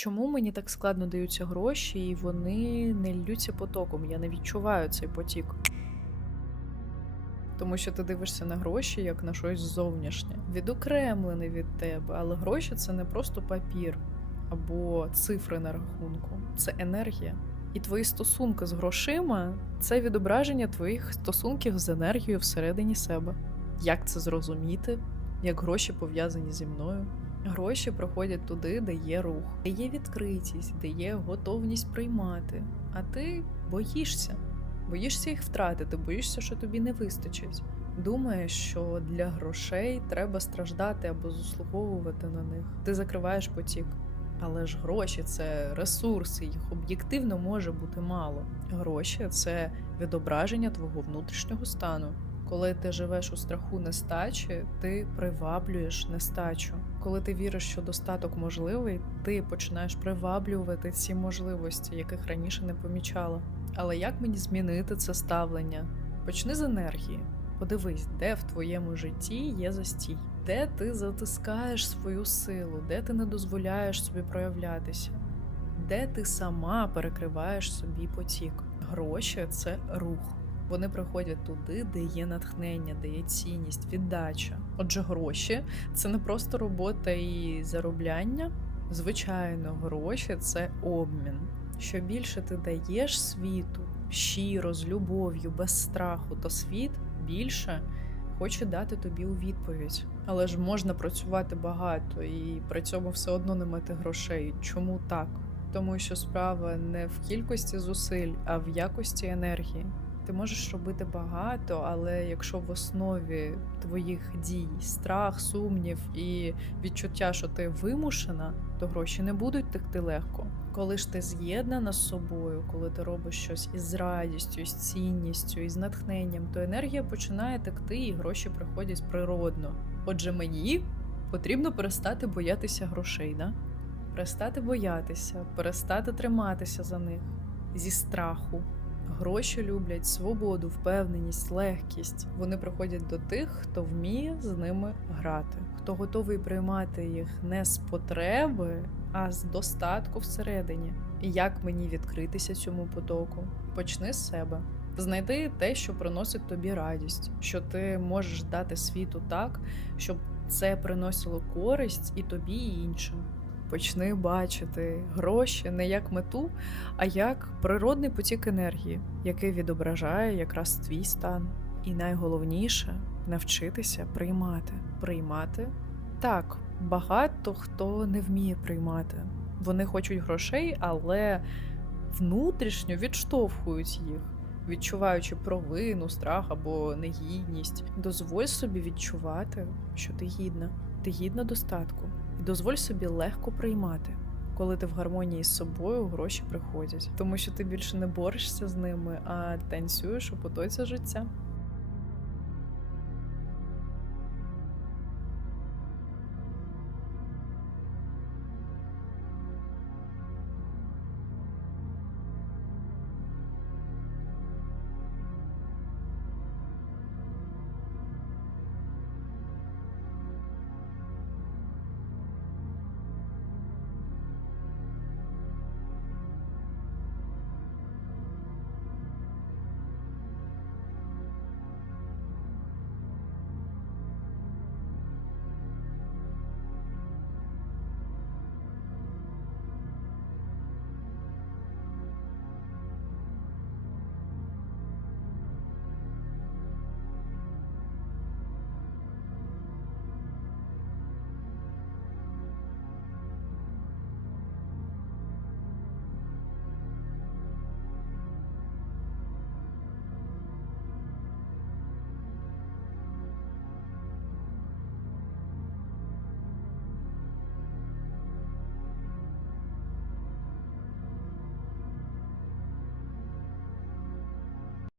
Чому мені так складно даються гроші, і вони не ллються потоком? Я не відчуваю цей потік. Тому що ти дивишся на гроші як на щось зовнішнє, відокремлене від тебе. Але гроші це не просто папір або цифри на рахунку, це енергія. І твої стосунки з грошима це відображення твоїх стосунків з енергією всередині себе. Як це зрозуміти? Як гроші пов'язані зі мною? Гроші проходять туди, де є рух, де є відкритість, де є готовність приймати. А ти боїшся. Боїшся їх втратити, боїшся, що тобі не вистачить. Думаєш, що для грошей треба страждати або заслуговувати на них. Ти закриваєш потік. Але ж гроші це ресурси, їх об'єктивно може бути мало. Гроші це відображення твого внутрішнього стану. Коли ти живеш у страху нестачі, ти приваблюєш нестачу. Коли ти віриш, що достаток можливий, ти починаєш приваблювати ці можливості, яких раніше не помічала. Але як мені змінити це ставлення? Почни з енергії. Подивись, де в твоєму житті є застій, де ти затискаєш свою силу, де ти не дозволяєш собі проявлятися, де ти сама перекриваєш собі потік. Гроші це рух. Вони приходять туди, де є натхнення, де є цінність, віддача. Отже, гроші це не просто робота і заробляння. Звичайно, гроші це обмін. Що більше ти даєш світу щиро, з любов'ю, без страху, то світ більше хоче дати тобі у відповідь. Але ж можна працювати багато і при цьому все одно не мати грошей. Чому так? Тому що справа не в кількості зусиль, а в якості енергії. Ти можеш робити багато, але якщо в основі твоїх дій страх, сумнів і відчуття, що ти вимушена, то гроші не будуть текти легко. Коли ж ти з'єднана з собою, коли ти робиш щось із радістю, з цінністю, із натхненням, то енергія починає текти, і гроші приходять природно. Отже, мені потрібно перестати боятися грошей, да? перестати боятися, перестати триматися за них зі страху. Гроші люблять свободу, впевненість, легкість. Вони приходять до тих, хто вміє з ними грати, хто готовий приймати їх не з потреби, а з достатку всередині. І як мені відкритися цьому потоку? Почни з себе. Знайди те, що приносить тобі радість, що ти можеш дати світу так, щоб це приносило користь і тобі, і іншим. Почни бачити гроші не як мету, а як природний потік енергії, який відображає якраз твій стан. І найголовніше навчитися приймати. Приймати так, багато хто не вміє приймати. Вони хочуть грошей, але внутрішньо відштовхують їх, відчуваючи провину, страх або негідність. Дозволь собі відчувати, що ти гідна, ти гідна достатку. І дозволь собі легко приймати. Коли ти в гармонії з собою, гроші приходять, тому що ти більше не борешся з ними, а танцюєш у потоці життя.